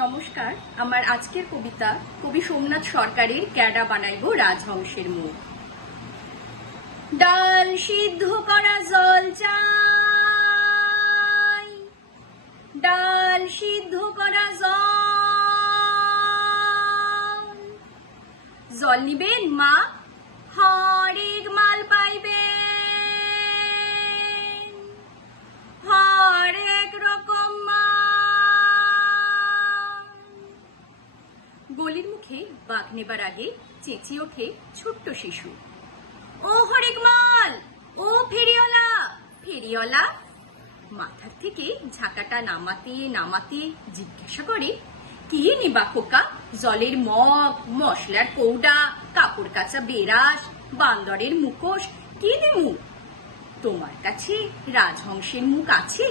নমস্কার, আমার আজকের কবিতা কবি সোমনাথ সরকারের ক্যাডা বানাইবো রাজহংসের মুখ। ডাল সিদ্ধ করা জল চাই, ডাল সিদ্ধ করা জল নিবেন মা, হরেক মাল পাইবেন, হরেক রকম গলির মুখে বাঘ নেবার আগে চেঁচিয়ে ওঠে ছোট্ট শিশু, ও হরেক মাল, ও ফেরিওয়ালা ফেরিওয়ালা। মাথার থেকে ঝাঁকাটা নামাতে নামাতে জিজ্ঞাসা করে, কি নিবা খোকা? জলের মগ, মশলার কৌডা, কাপড় কাচা বেরাস, বান্দরের মুখোশ, কি দিমু? তোমার কাছে রাজহংসের মুখ আছে?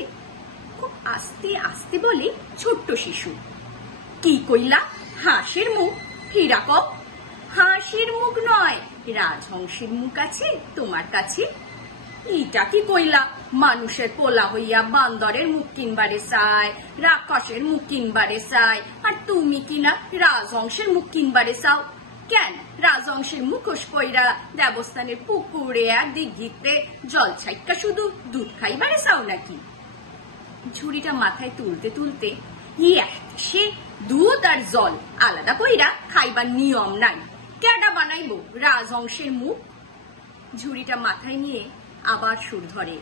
খুব আস্তে আস্তে বলে ছোট্ট শিশু। কি কইলা? হাঁসের মুখ? হীরা কও, হাঁসের মুখ নয়, রাজহংসের মুখ আছে তোমার কাছে? ইটা কি কইলা? মানুষের পোলা হইয়া বান্দরের মুখ কিনবারে চায়, রাক্ষসের মুখ কিনবারে চায়, আর তুমি কিনা রাজহংসের মুখ কিনবারে চাও কেন? রাজহংসের মুখোশ পইরা দেবস্থানের পুকুরে আর দিঘিতে জল ছাইক্কা শুধু দুধ খাইবারে চাও নাকি? ঝুড়িটা মাথায় তুলতে তুলতে, সে দুধ আর জল আলাদা কইরা খাইবার নিয়ম নাই, ক্যাডা বানাইবো রাজহংসের মুখ? ঝুড়িটা মাথায় নিয়ে আবার সুর ধরে,